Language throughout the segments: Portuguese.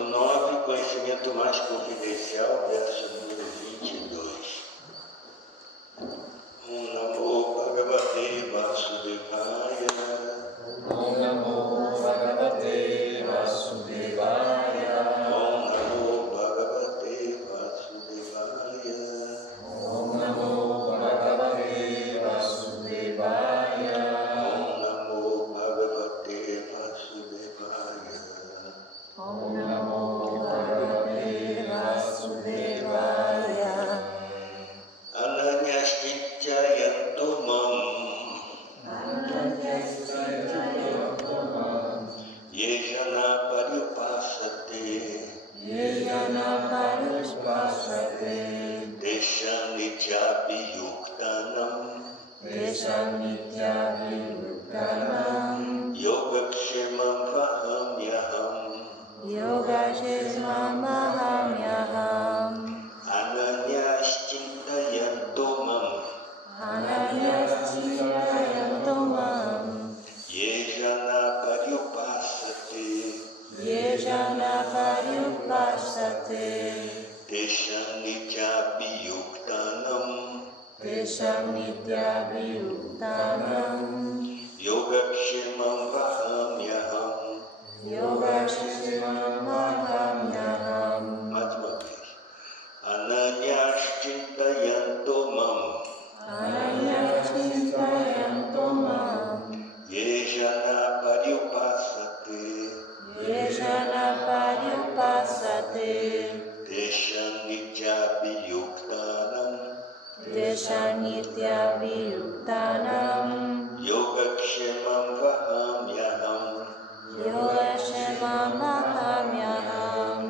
Capítulo 9, Conhecimento Mais Confidencial, verso número 22. Om Namo Bhagavate Vasudevaya. Om Namo Bhagavate Vasudevaya. Om Namo Bhagavate Vasudevaya. Om Namo Bhagavate Vasudevaya. Om Namo Bhagavate Vasudevaya. Om Namo Bhagavate Vasudevaya. Ananyashtichayanto mam. Yejana paripasate. Yejana paripasate. Deshanityapi-yuktanam. Deshanityapi-yuktanam. Yogakshemam vahamyaham. Yogakshamam ahamyaham. Ananyashtintayanto mam. Ananyasthirayanto mam. Yejana paripasate. Yejana paripasate. Deshanityapi-yuktanam. Deshanityapi-yuktanam. Yogakshemam vahamyaham. Yogakshamam ahamyaham. Mais uma vez. Ananyashtintayanto mam. Ananyasthirayanto mam. Yejana paripasate. Yejana paripasate. Deshanityapi-yuktanam. Deshanityapi-yuktanam. Yogakshemam vahamyaham. Yogakshamam ahamyaham.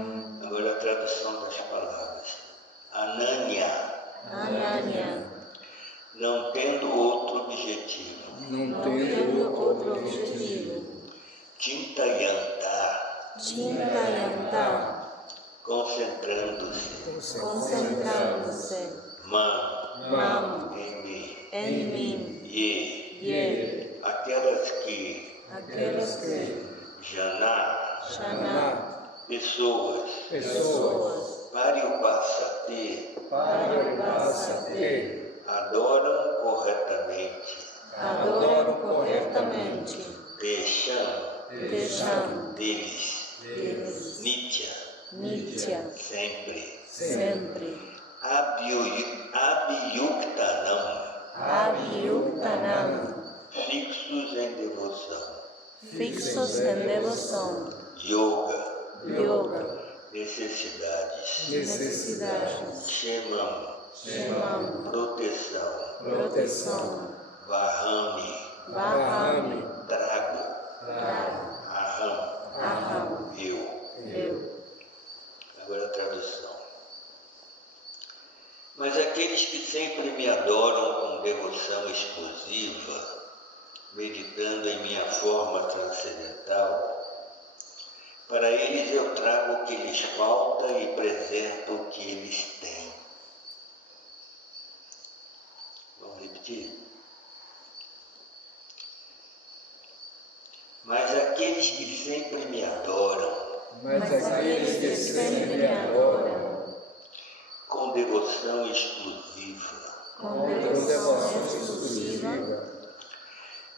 Agora a tradução das palavras. Ananya, Ananya, não tendo outro objetivo. não tendo outro objetivo. Chintayanta, Chintayanta, concentrando-se. concentrando-se. Em mim. Em mim. Ye, aquelas que. Jana, pessoas. Paripasate, adoram corretamente. Deixam deles. Nitya, sempre. Abhiyuktanam, fixos em devoção. Yoga, necessidades. Shemam, proteção. Vahami, trago. Aham, eu. Agora a tradução. Mas aqueles que sempre me adoram com devoção exclusiva, meditando em minha forma transcendental, para eles eu trago o que lhes falta e preservo o que eles têm. Vamos repetir? Mas aqueles que sempre me adoram, com devoção exclusiva,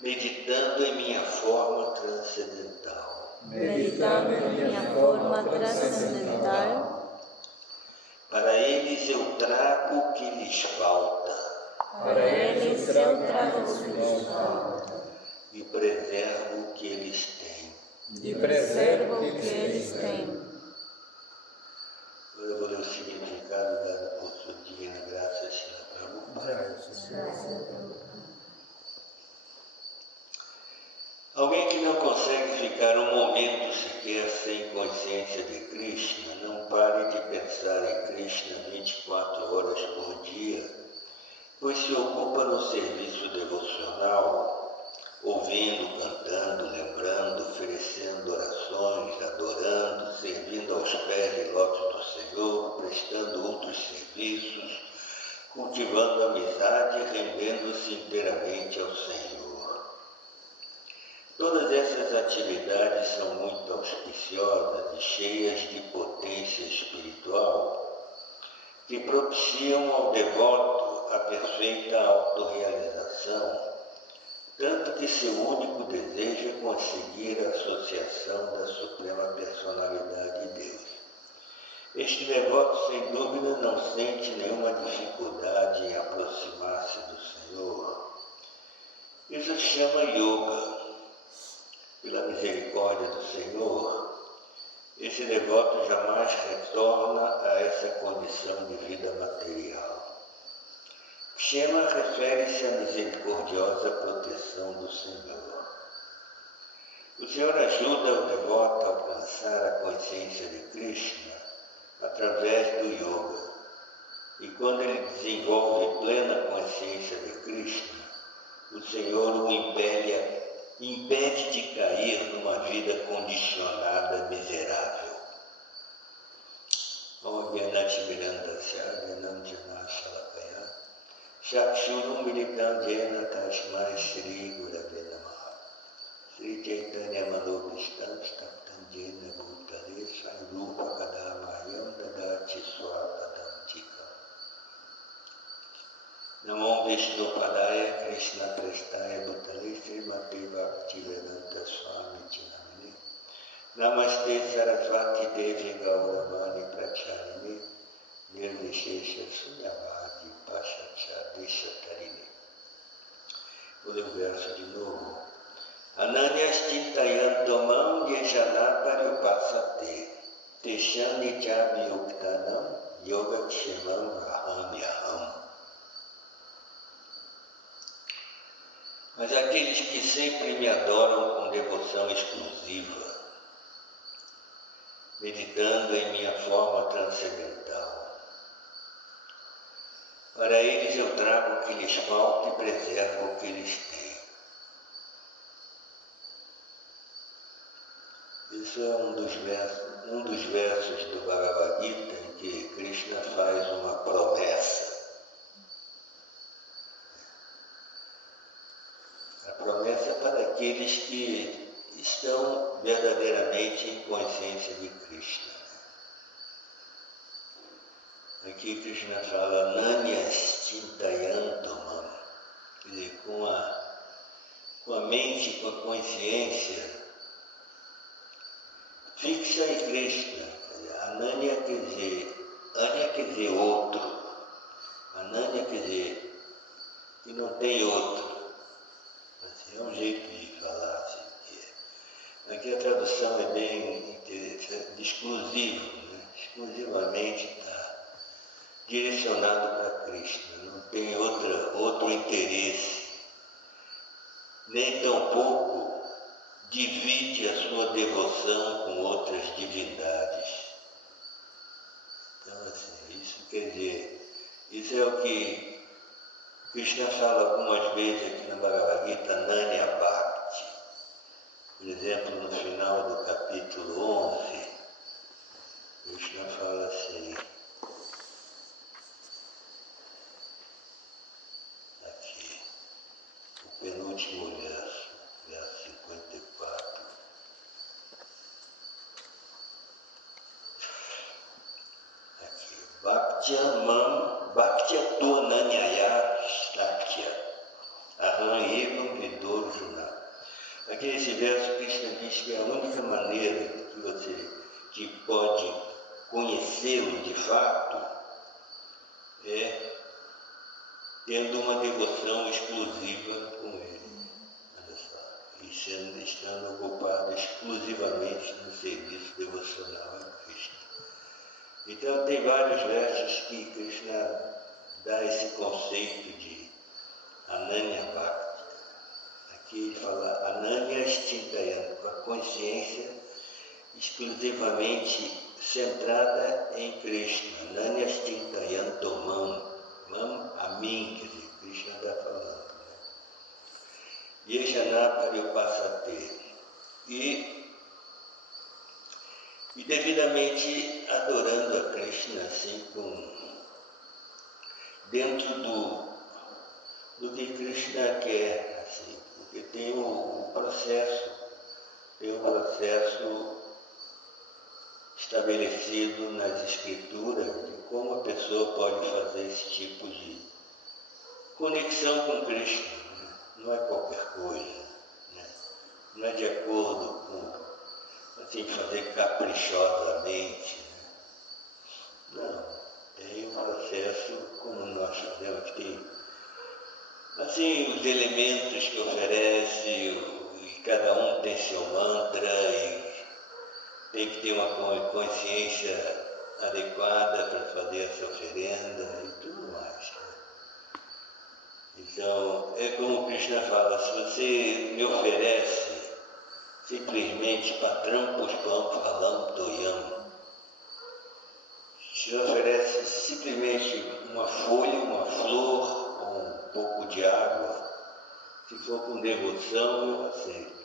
meditando em minha forma transcendental, para eles eu trago o que lhes falta, e preservo o que eles têm. Agora eu vou ler o significado dado por sua divina graça, Shila Prabhupada. Alguém que não consegue ficar um momento sequer sem consciência de Krishna, não pare de pensar em Krishna 24 horas por dia, pois se ocupa no serviço devocional, ouvindo, cantando, lembrando, oferecendo orações, adorando, servindo aos pés de lótus do Senhor, prestando outros serviços, cultivando amizade e rendendo-se inteiramente ao Senhor. todas essas atividades são muito auspiciosas e cheias de potência espiritual que propiciam ao devoto a perfeita autorrealização, tanto que seu único desejo é conseguir a associação da Suprema Personalidade de Deus. Este devoto, sem dúvida, não sente nenhuma dificuldade em aproximar-se do Senhor. Isso se chama yoga. Pela misericórdia do Senhor, esse devoto jamais retorna a essa condição de vida material. Kshema refere-se à misericordiosa proteção do Senhor. O Senhor ajuda o devoto a alcançar a consciência de Krishna através do yoga. E quando ele desenvolve plena consciência de Krishna, o Senhor o impede de cair numa vida condicionada miserável. Om Gyanati Mirandasya Gyanam Janashalakaya Chakshurum Militam Jena Tasmai Shri Gurave Namaha Sri Chaitanya Manobhishtam Staptam Jena Bhutale Sairupa Kadamayam Dadati Swapadam Tikam Namo Vishnu Padaya Krishna Prestaya Bhutale Srimati Bhaktivedanta Swami Chinamani Namaste Sarasvati Devi Gauravani Pracharini Nirvishesha Sunyavadi Pashacha Deshatarine. Vou ler o verso de novo. Ananyas Chintayantomam Yejanapariupasate Teshani Chabhyuktanam Yogakshemam Ahamyaham. Mas aqueles que sempre me adoram com devoção exclusiva, meditando em minha forma transcendental, para eles eu trago o que lhes falta e preservo o que eles têm. Isso é um dos versos do Bhagavad Gita em que Krishna faz uma promessa. A promessa para aqueles que estão verdadeiramente em consciência de Krishna. Aqui Krishna fala Nanyas Chintayantomam, quer dizer, com a mente, com a consciência fixa em Krishna. Ananya quer dizer outro. Ananya quer dizer que não tem outro. Assim, é um jeito de falar assim. Aqui a tradução é bem interessante, de exclusivo, né? Exclusivamente está direcionado para Krishna, não tem outro interesse, nem tampouco divide a sua devoção com outras divindades. Então, assim, isso quer dizer, isso é o que Krishna fala algumas vezes aqui no Bhagavad Gita, Nanya Bhakti. Por exemplo, no final do capítulo 11, Krishna fala assim, aqui, o penúltimo verso, verso 54. Aqui, Bhaktya Nanyaya Stakya Aham Evam Vidorjuna. Aqui nesse verso Krishna diz que a única maneira que você pode conhecê-lo de fato é tendo uma devoção exclusiva com ele. Olha só, e estando ocupado exclusivamente no serviço devocional a Krishna. Então tem vários versos que Krishna dá esse conceito de Ananya Bhakti. Aqui ele fala Ananya Chintayan, com a consciência exclusivamente centrada em Krishna. Ananya Chintayan Tomam, Mam a mim, quer dizer, Krishna está falando. Yejanapariupasate. E devidamente adorando a Krishna, assim, dentro do que Krishna quer, assim, porque tem o processo tem um processo estabelecido nas escrituras de como a pessoa pode fazer esse tipo de conexão com Cristo, né? Não é qualquer coisa, né? Não é de acordo com, assim, fazer caprichosamente, né? Não, tem um processo como nós fazemos, tem assim, os elementos que oferece, e cada um tem seu mantra, e tem que ter uma consciência adequada para fazer essa oferenda e tudo mais, né? Então, é como Krishna fala, se você me oferece simplesmente patrão puspam falam toyam, se me oferece simplesmente uma folha, uma flor, ou um pouco de água, se for com devoção, eu aceito.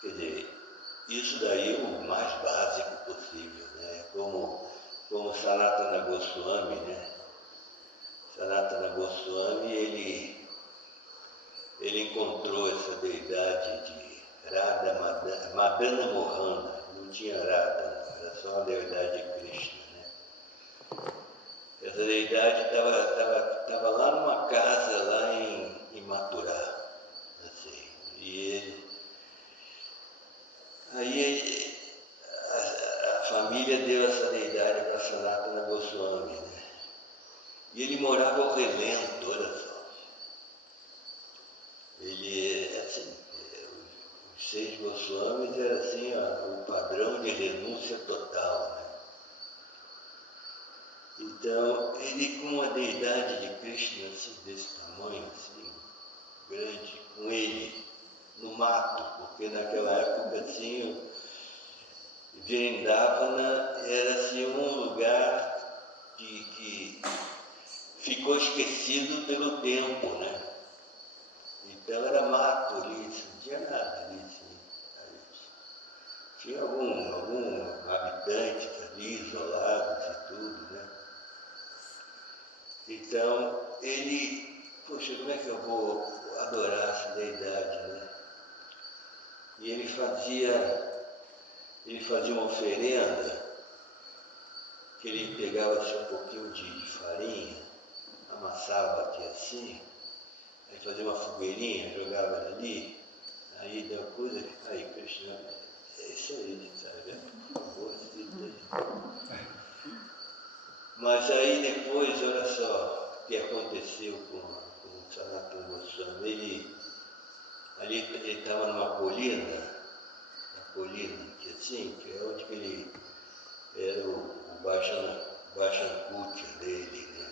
Quer dizer, isso daí é o mais básico possível, né? Como Sanatana Goswami, né? Sanatana Goswami, ele encontrou essa deidade de Radha Madana Mohana, não tinha Radha, era só a deidade de Krishna, né? Essa deidade estava lá numa casa, lá em Mathura, assim, e aí a família deu essa deidade para Sanatana Goswami, né? E ele morava ao relento, olha só. Ele, assim, os 6 Goswamis era assim, ó, o padrão de renúncia total, né? Então, ele com uma deidade de Krishna assim, desse tamanho, assim, grande, com ele no mato, porque naquela época assim, Vrindavana era assim, um lugar que ficou esquecido pelo tempo, né? Então era mato ali, não tinha nada ali, assim. Tinha algum habitantes ali, isolados e tudo, né? Então ele, poxa, como é que eu vou adorar essa deidade, né? E ele fazia uma oferenda, que ele pegava assim, um pouquinho de farinha, amassava aqui assim, aí fazia uma fogueirinha, jogava ali, aí deu coisa, aí Krishna, é isso aí, sabe? Por favor, mas aí depois, olha só o que aconteceu com o Sanatana Goswami. Ele estava numa colina, que assim, que é onde que ele era o Bhajankutya dele, né?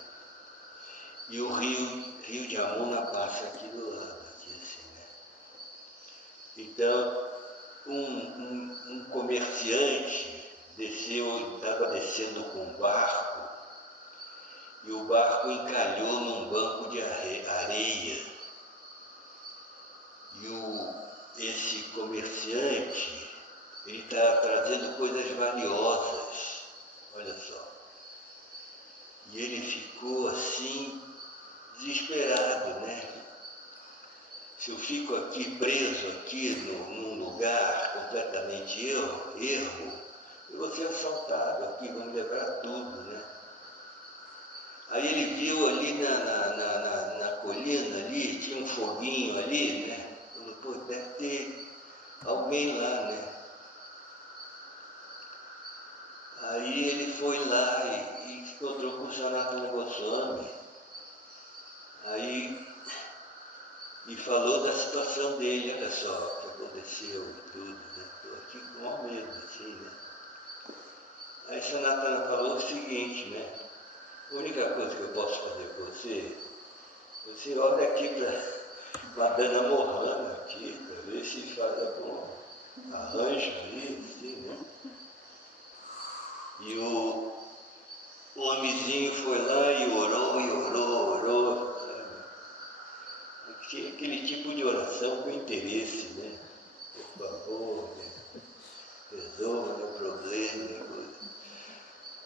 E o rio de Amuna passa aqui do lado, aqui assim, né? Então, um comerciante estava descendo com um barco, e o barco encalhou num banco de areia. E esse comerciante, ele está trazendo coisas valiosas, olha só. E ele ficou assim, desesperado, né? Se eu fico aqui preso aqui num lugar completamente ermo, eu vou ser assaltado aqui, vão me levar tudo, né? Aí ele viu ali na colina ali, tinha um foguinho ali, né? Falou, pô, deve ter alguém lá, né? Aí ele foi lá e encontrou com o Sanatana Goswami. Aí, e falou da situação dele, olha só, o que aconteceu e tudo, né? Estou aqui com o medo, assim, né? Aí Sanatana falou o seguinte, né? A única coisa que eu posso fazer por você olha aqui para a Dana Mohana aqui, para ver se faz algum arranjo aí, assim, né? E o homenzinho foi lá e orou, sabe? Tinha aquele tipo de oração com interesse, né? Por favor, né? Resolva meu problema.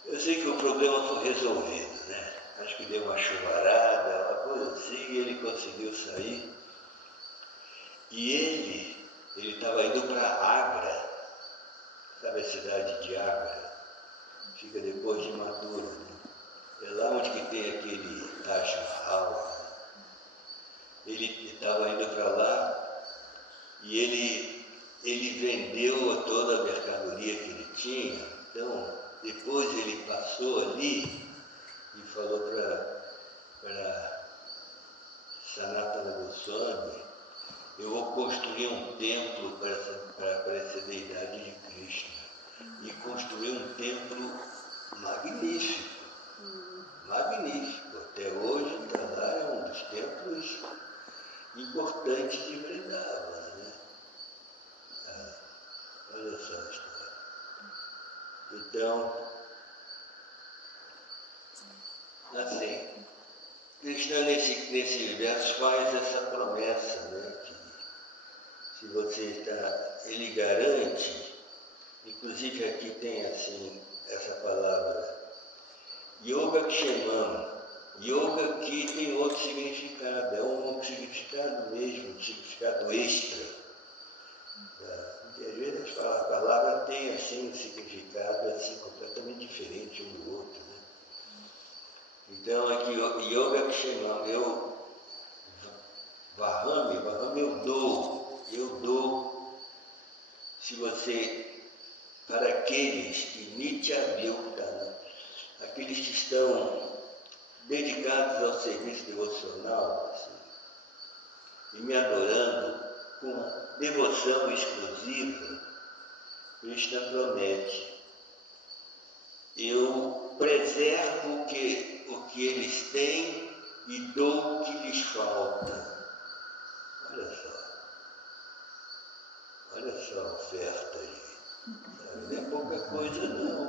Eu sei que o problema foi resolvido, né? Acho que deu uma chuvarada, uma coisa assim, e ele conseguiu sair. E ele estava indo para Agra, sabe a cidade de Agra? Fica depois de Mathura, né? É lá onde que tem aquele Taj Mahal, né? Ele estava indo para lá e ele vendeu toda a mercadoria que ele tinha. Então, depois ele passou ali e falou para Sanatana Goswami: eu vou construir um templo para essa deidade de Krishna. E construir um templo magnífico, magnífico. Até hoje está lá, é um dos templos importantes de Vrindavana, né? Olha só a história. Então, assim, Krishna nesse verso faz essa promessa, né? Que se você está, ele garante, inclusive aqui tem assim, essa palavra, Yoga Kshemam. Yoga aqui tem outro significado, é um significado mesmo, um significado extra. Porque às vezes a palavra tem assim um significado assim, completamente diferente um do outro, né? Então aqui, Yoga Kshemam, Vahami eu dou, se você, para aqueles que Nitya-Vyukta, aqueles que estão dedicados ao serviço devocional, assim, e me adorando com devoção exclusiva, Krishna promete: eu preservo o que eles têm e dou o que lhes falta. Olha só a oferta aí. Sabe? Não é pouca coisa não.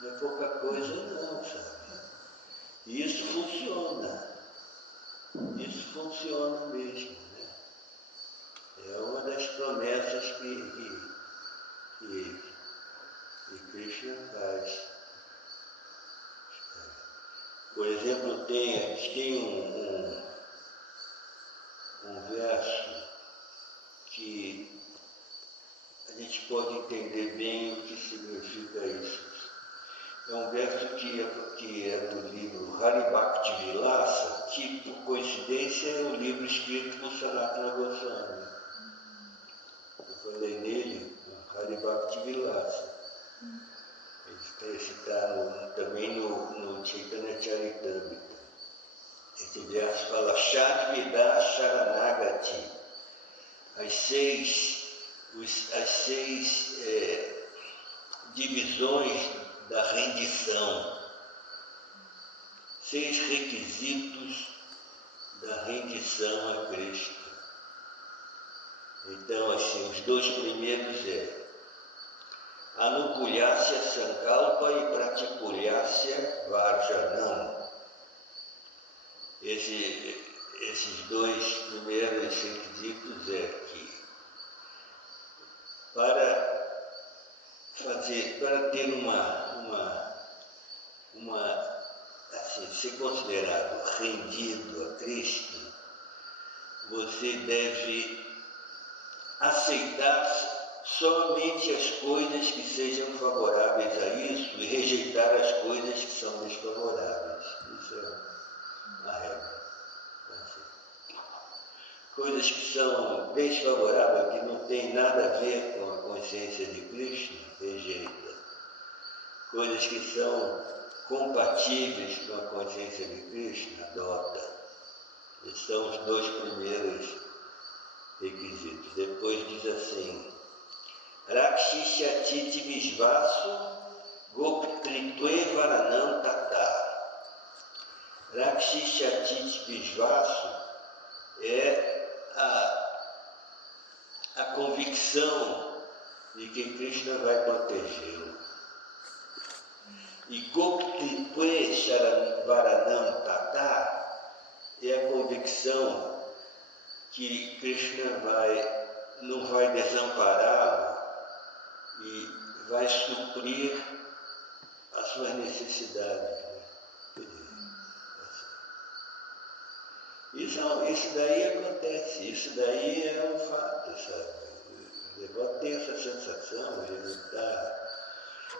Não é pouca coisa não, sabe? E isso funciona. Isso funciona mesmo, né? É uma das promessas que Krishna faz. Por exemplo, tem um verso que a gente pode entender bem o que significa isso. É um verso que é do livro Hari Bhakti Vilasa, que por coincidência é o livro escrito por Sanatana Goswami. Eu falei nele, Hari Bhakti Vilasa. Ele está também no Chaitanya Charitamrita. Esse verso fala: Shadvida Sharanagati, as seis divisões da rendição, 6 requisitos da rendição a Cristo. Então, assim, os 2 primeiros é Anukulyasya Sankalpa e Pratikulyasya Varjanam. Esses 2 primeiros requisitos é que para ter assim, ser considerado rendido a Cristo, você deve aceitar somente as coisas que sejam favoráveis a isso e rejeitar as coisas que são desfavoráveis. Isso é a regra. Coisas que são desfavoráveis, que não tem nada a ver com a consciência de Krishna, rejeita. Coisas que são compatíveis com a consciência de Krishna, adota. Esses são os 2 primeiros requisitos. Depois diz assim: Rakshishyatiti Vishvasu Goptritve Varanam Tata. Rakshishyatiti Vishvasu é a convicção de que Krishna vai protegê-lo. E Goptritve Varanam Tata é a convicção que Krishna não vai desampará-lo e vai suprir as suas necessidades. Isso daí acontece, isso isso daí é um fato, sabe? O devoto tem essa sensação, ele não está...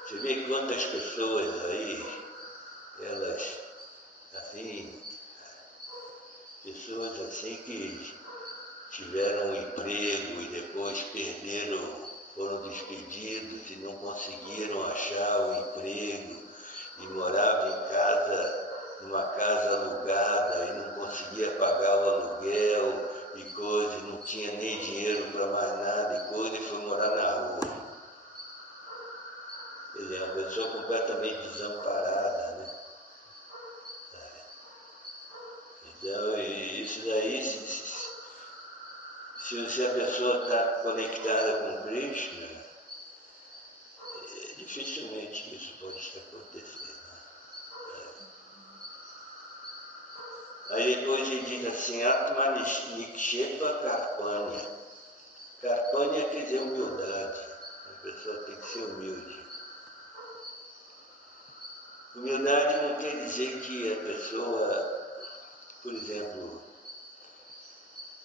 Você vê quantas pessoas aí, elas, assim, pessoas assim que tiveram um emprego e depois perderam, foram despedidos e não conseguiram achar o emprego e moravam em casa, numa casa alugada e não conseguia pagar o aluguel e coisa, e não tinha nem dinheiro para mais nada e coisa, e foi morar na rua. Quer dizer, uma pessoa completamente desamparada, né? Então, isso daí, se a pessoa está conectada com Krishna, dificilmente isso pode acontecer. Né? Aí depois ele diz assim, Atma Nikshepa Karpanya. Karpanya quer dizer humildade. A pessoa tem que ser humilde. Humildade não quer dizer que a pessoa, por exemplo,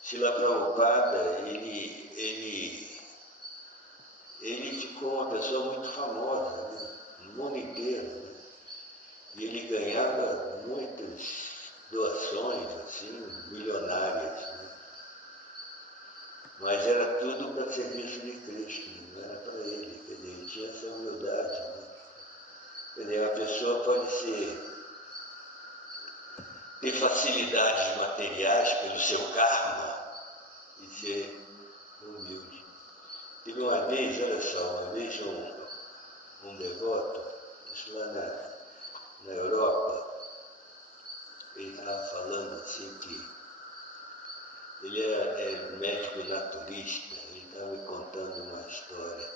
Srila Prabhupada, ele ficou uma pessoa muito famosa, né? No mundo inteiro. Né? E ele ganhava muitas doações, assim, milionárias. Né? Mas era tudo para serviço de Krishna, não era para ele. Quer dizer, ele tinha essa humildade. Né? Quer dizer, a pessoa pode ter facilidades materiais pelo seu karma e ser humilde. Teve uma vez, olha só, um devoto, isso lá na Europa, ele estava falando assim que ele é médico naturista, ele estava me contando uma história.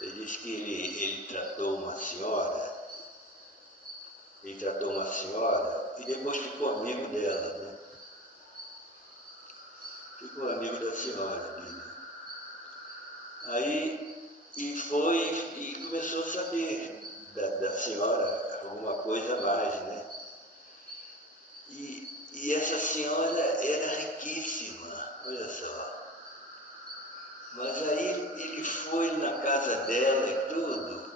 Ele disse que ele tratou uma senhora, e depois ficou amigo dela, né? Ficou amigo da senhora ali, né? Aí, e foi e começou a saber da senhora alguma coisa a mais, né? E essa senhora era riquíssima, olha só. Mas aí ele foi na casa dela e tudo,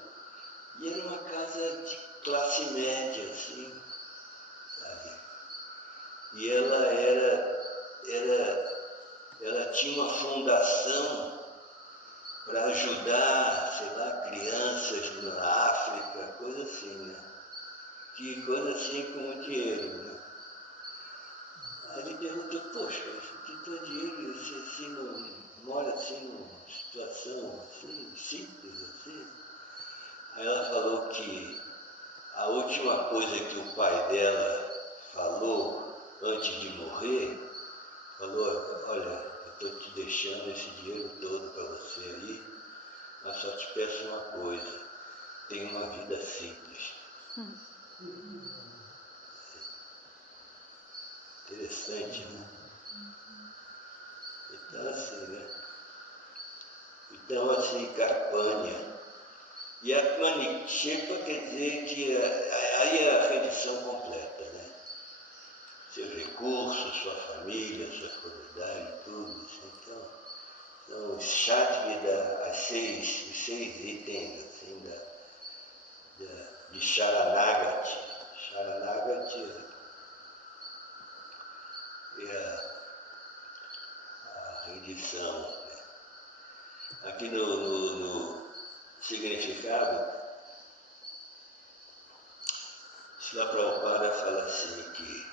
e era uma casa de classe média, assim, sabe? E ela tinha uma fundação para ajudar, sei lá, crianças na África, coisa assim, né? Que coisa assim com dinheiro, né? Aí ele perguntou, poxa, que teu dinheiro, você assim, não mora assim numa situação assim, simples assim? Aí ela falou que a última coisa que o pai dela falou antes de morrer, falou, olha, eu estou te deixando esse dinheiro todo para você aí, mas só te peço uma coisa, tenha uma vida simples. Interessante, né? Então assim, né? Então assim, Karpanya. E Atma Nikshepa quer dizer que aí é a rendição completa, né? Seus recursos, sua família, suas propriedades, tudo isso. Então os Shatvi, os seis itens assim, de Sharanagati. Sharanagati é a rendição. Né? Aqui no significado, Srila Prabhupada fala assim que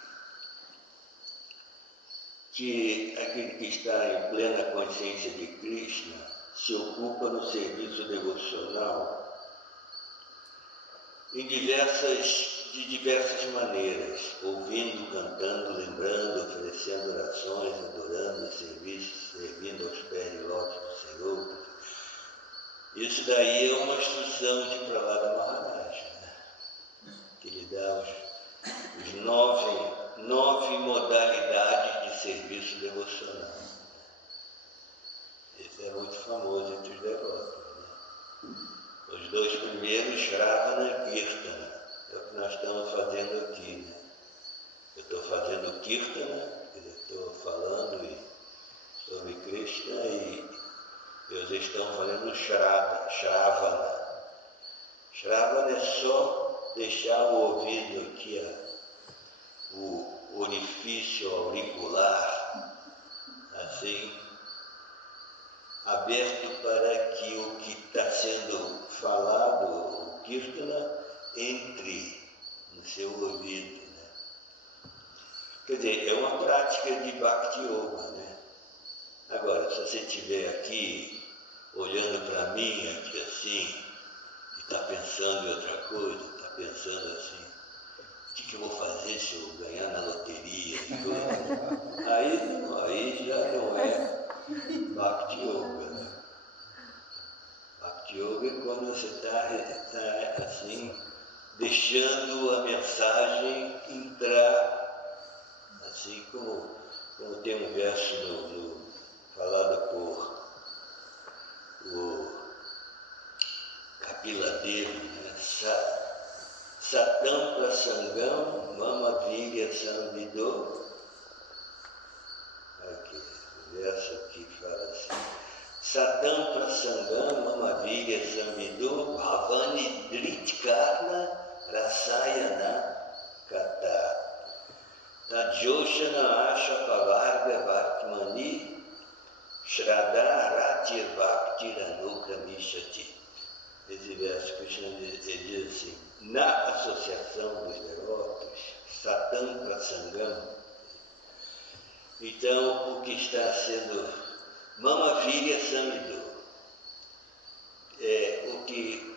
aquele que está em plena consciência de Krishna se ocupa no serviço devocional de diversas maneiras, ouvindo, cantando, lembrando, oferecendo orações, adorando, servindo aos pés de lótus do Senhor. Isso daí é uma instrução de Prahlada Maharaj, né? Que ele dá os nove modalidades de serviço devocional. Esse é muito famoso entre os devotos. Né? Os dois primeiros, Shravana e Kirtana, é o que nós estamos fazendo aqui. Né? Eu estou fazendo Kirtana, estou falando Krishna e eles estão fazendo Shravana. Shravana é só deixar o ouvido aqui, o orifício auricular, assim, aberto para que o que está sendo falado, o Kirtana, entre no seu ouvido, né? Quer dizer, é uma prática de Bhakti Yoga, né? Agora, se você estiver aqui, olhando para mim, aqui assim, e está pensando em outra coisa, está pensando assim, o que eu vou fazer se eu ganhar na loteria? Aí já não é Bhakti Yoga, né? Bhakti Yoga é quando você está assim, deixando a mensagem entrar, assim como tem um verso falado por o Kapila Deva, né? Satam prasangam mama virya samvido. Aqui, o verso aqui fala assim: Satam prasangam mama virya samvido bhavani dritkarna rasayana kata Tadjoshana asha pavarga bhakmani shraddha ratir bhakti ranukramishati. Esse verso Krishna diz assim: na associação dos devotos, Satam Prasangam, então o que está sendo Mama Virya Samido, o que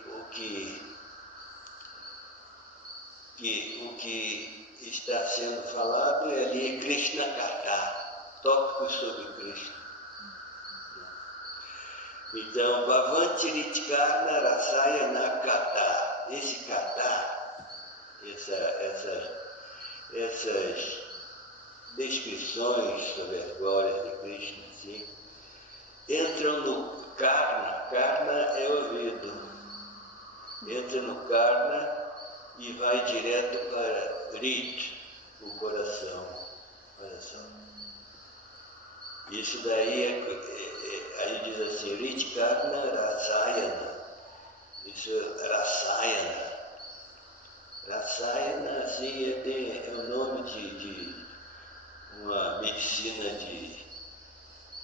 está sendo falado ali é Krishna Katha, tópicos sobre Krishna. Então, Bhavanti Ritkarna Rasayana Kata. Esse Kata, essas descrições sobre as glórias de Krishna, assim, entram no Karna. Karna é ouvido. Entra no Karna e vai direto para Rit, o coração. Isso daí aí diz assim, Ritkarna Rasayana. Isso é Rasayana. Rasayana, assim, é o nome de uma medicina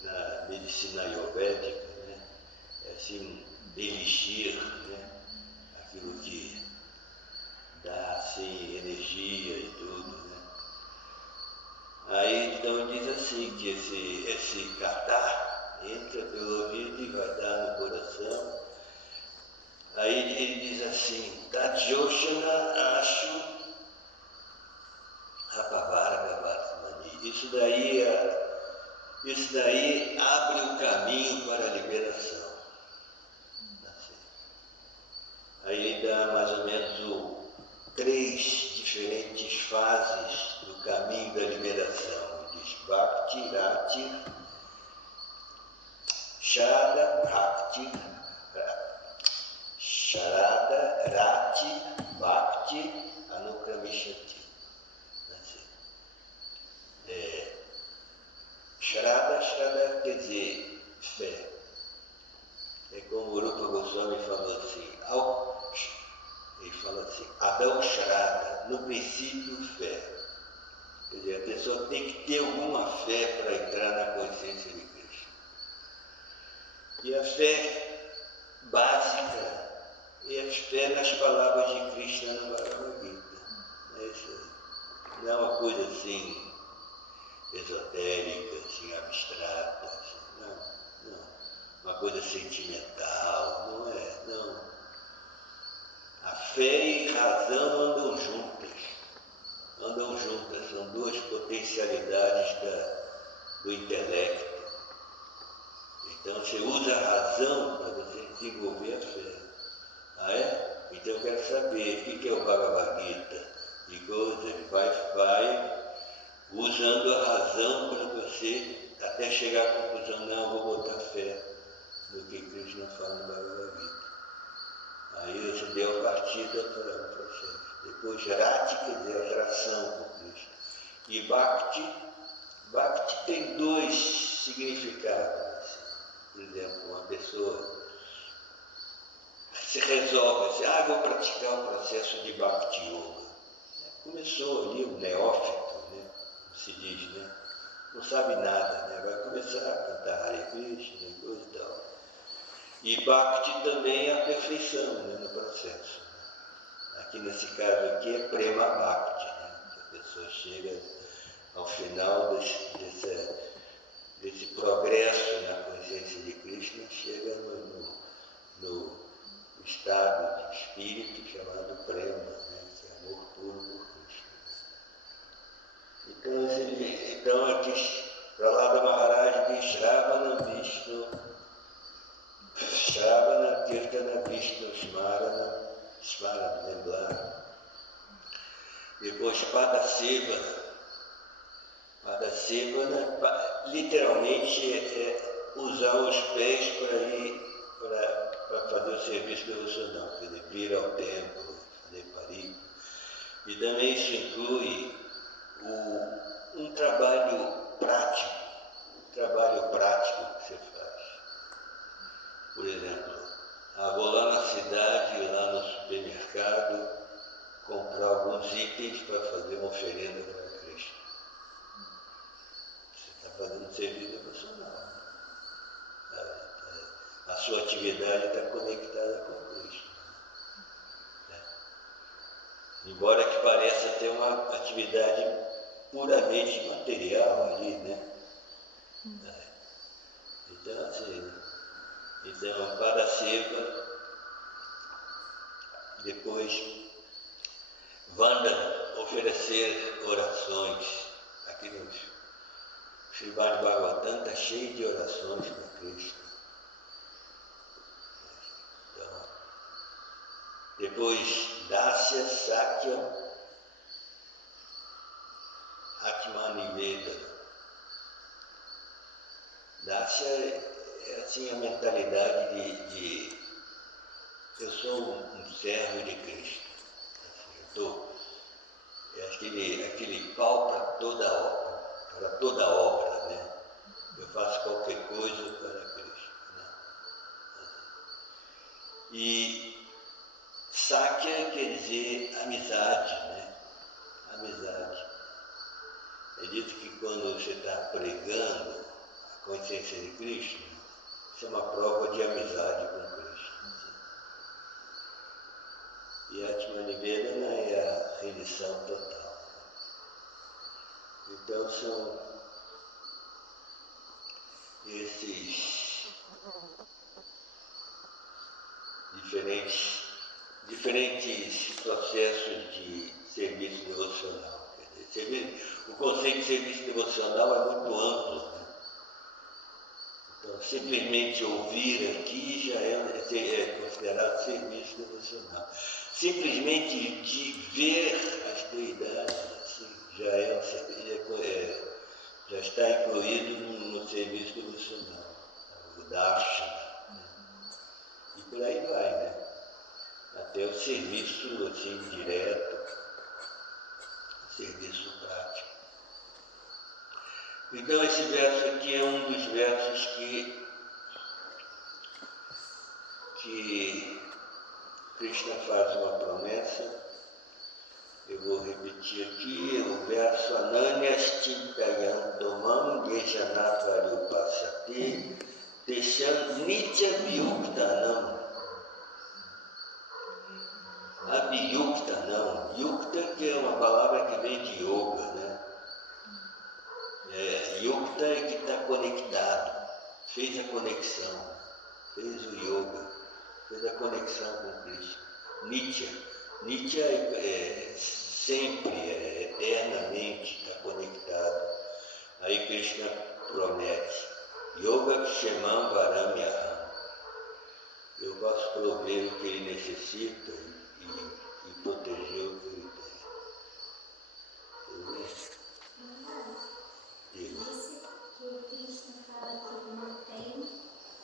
na medicina ayurvédica, né? É assim, elixir, né? Aquilo que dá assim, energia e tudo, né? Aí então diz assim que esse kata entra pelo ouvido e vai dar no coração. Aí ele diz assim, Tadjoshana ashu apavarga bhatmani. Isso daí abre o caminho para a liberação. Assim. Aí dá mais ou menos 3 diferentes fases do caminho da liberação. Diz Bhakti, Rati, Sharada, Bhakti, Sharada, Rati, Bhakti, Anukramishati. Assim. Sharada quer dizer fé. É como o Rupa Goswami falou assim, ele fala assim, Adão Sharada, no princípio fé. Quer dizer, a pessoa tem que ter alguma fé para entrar na consciência de Krishna. E a fé básica é a fé nas palavras de Krishna na Bhagavad Gita. Não é uma coisa assim esotérica, assim, abstrata, assim, não. Uma coisa sentimental, não. A fé e razão andam juntas, são 2 potencialidades do intelecto. Então você usa a razão para você desenvolver a fé. Ah é? Então eu quero saber o que é o Bhagavad Gita. E ele vai usando a razão para você até chegar à conclusão, não, vou botar fé no que Krishna fala no Bhagavad Gita. Aí você deu a partida para o processo. Depois Rati, quer dizer, a atração com Krishna. E Bhakti tem 2 significados. resolve assim, vou praticar o processo de Bhakti Yoga. Começou ali o neófito, né? Como se diz, né? Não sabe nada, né? Vai começar a cantar Hare Krishna e coisa e tal. E Bhakti também é a perfeição, né, no processo. Aqui nesse caso aqui é Prema Bhakti, né? Que a pessoa chega ao final desse progresso na consciência de Krishna, chega no estado de espírito chamado Prema, né? Que é amor puro por Krishna. Então aqui, Prahlada Maharaj diz Shravana Vishnu, Shravana Kirtana Vishnu Smarana, lembrar. Depois Padasevana. Padasevana literalmente é usar os pés para fazer o serviço devocional, quer dizer, vir ao templo, fazer pariko. E também isso inclui um trabalho prático que você faz. Por exemplo, vou lá na cidade, lá no supermercado, comprar alguns itens para fazer uma oferenda para Krishna. Você está fazendo um serviço devocional. A sua atividade está conectada com Krishna. Embora que pareça ter uma atividade puramente material ali, né? Então, assim, para a seva, depois, Vandana, oferecer orações. Aqui no Srimad Bhagavatam está cheio de orações para Krishna. Então, depois, Dasya, Sakya, Atmaniveda. Dasya é assim a mentalidade de eu sou um servo de Cristo. É aquele pau para toda obra, né? Eu faço qualquer coisa para Cristo. Né? E Sakya quer dizer amizade, né? Amizade. É dito que quando você está pregando a consciência de Cristo, isso é uma prova de amizade com Cristo. E a Atmaniveda é a rendição total. Então são esses diferentes processos de serviço devocional. Quer dizer, o conceito de serviço devocional é muito amplo. Né? Então, simplesmente ouvir aqui já é considerado serviço devocional. Simplesmente de ver as deidades assim, já está incluído no serviço devocional, o darshana. Né? E por aí vai, né? Até o serviço assim, direto, o serviço prático. Então esse verso aqui é um dos versos que Krishna faz uma promessa. Eu vou repetir aqui o verso Ananyas Chintayantomam Yejanatvarupasate Tesham Nitya Vyuktanam. Abhyuktanam. Yukta, que é uma palavra que vem de yoga, né? Yukta é que está conectado, fez a conexão, fez o yoga, fez a conexão com Krishna. Nitya é sempre, eternamente está conectado. Aí Krishna promete, Yoga Kshemam Varamyaham. Eu posso prover o que ele necessita e proteger o que ele tem. Disse que o Krishna fala que não tem,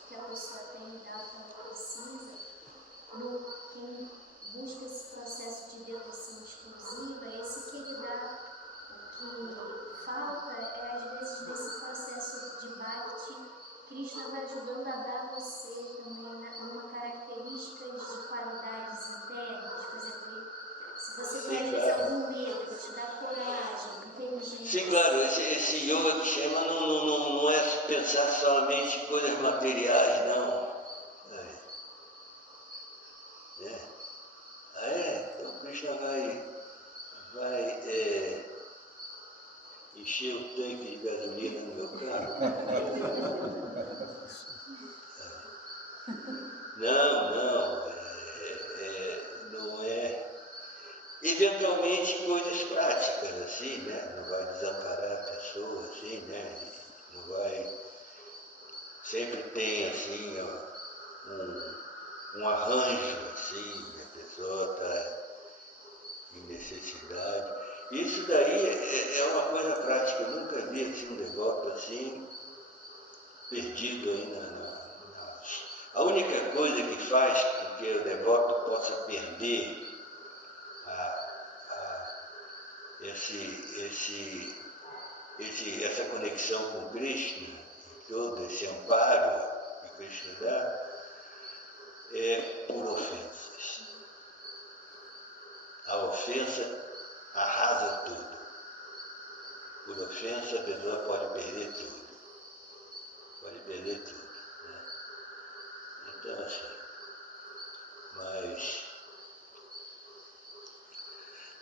que a pessoa tem dado quando precisa, quem busca esse processo de devoção exclusiva, é esse que ele dá. O que falta é, às vezes, desse processo de Bhakti, Krishna vai ajudando a dar a você também uma características de qualidade yoga que chama não é pensar somente em coisas materiais, não. Então Krishna vai encher o tanque de gasolina no meu carro? Não é. Eventualmente coisas práticas, assim, né? Não vai desamparar a pessoa, assim, né? Não vai. Sempre tem, assim, um arranjo, assim, a pessoa está em necessidade. Isso daí é uma coisa prática. Eu nunca vi assim, um devoto assim, perdido aí A única coisa que faz com que o devoto possa perder essa conexão com Krishna, e todo esse amparo que Krishna dá, é por ofensas. A ofensa arrasa tudo. Por ofensa a pessoa pode perder tudo. Né? Então, assim, mas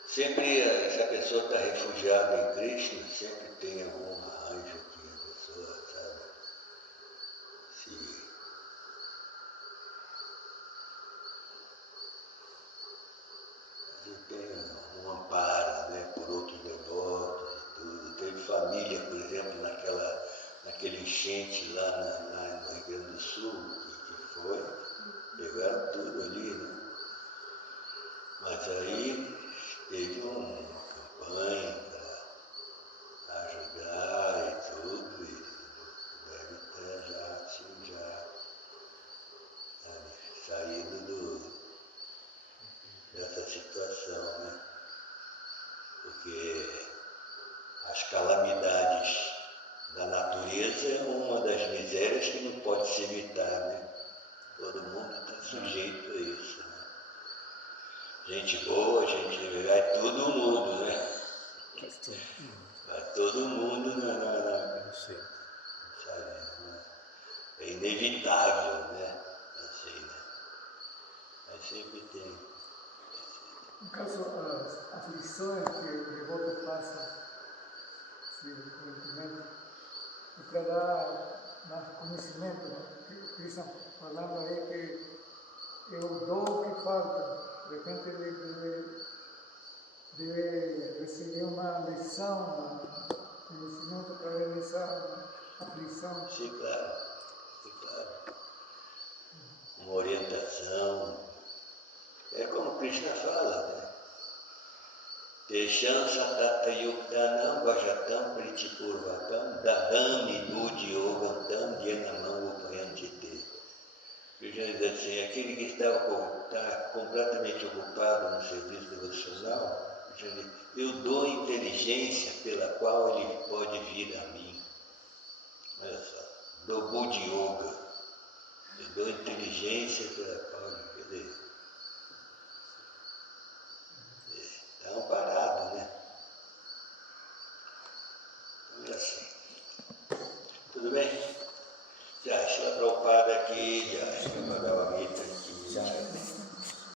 sempre, se a pessoa está refugiada em Krishna, sempre tem algum arranjo que a pessoa, sabe, tem um amparo, né, por outros devotos e tudo. Teve família, por exemplo, naquele enchente lá no Rio Grande do Sul, que foi, pegaram tudo ali, né? Mas aí teve uma campanha para ajudar e tudo, e deve ter já saído dessa situação, né? Porque as calamidades da natureza é uma das misérias que não pode se evitar, né? Todo mundo está sujeito a isso, né? Gente boa, gente vai todo mundo, né? Vai todo mundo sabe, né? É inevitável, né? Assim, né? Mas sempre tem. No caso, as aflições que o devoto passa, frequentemente, é para dar mais conhecimento, né? O Krishna falando aí que é o dom que falta. De repente ele deve receber uma lição, conhecimento para realizar a aflição. Sim, claro. Uma orientação. É como Krishna fala, né? Tesham satata yuktanam vajatam pritipurvatam dadam idudi yogantam dhyanamam upayantite. Krishna diz assim, aquele que está completamente ocupado no serviço devocional, Krishna diz, eu dou inteligência pela qual ele pode vir a mim. Olha só, do Buddha Yoga, eu dou inteligência pela qual ele pode vir. Está amparado, né? Então é assim. Tudo bem? Já, Srila Prabhupada aqui.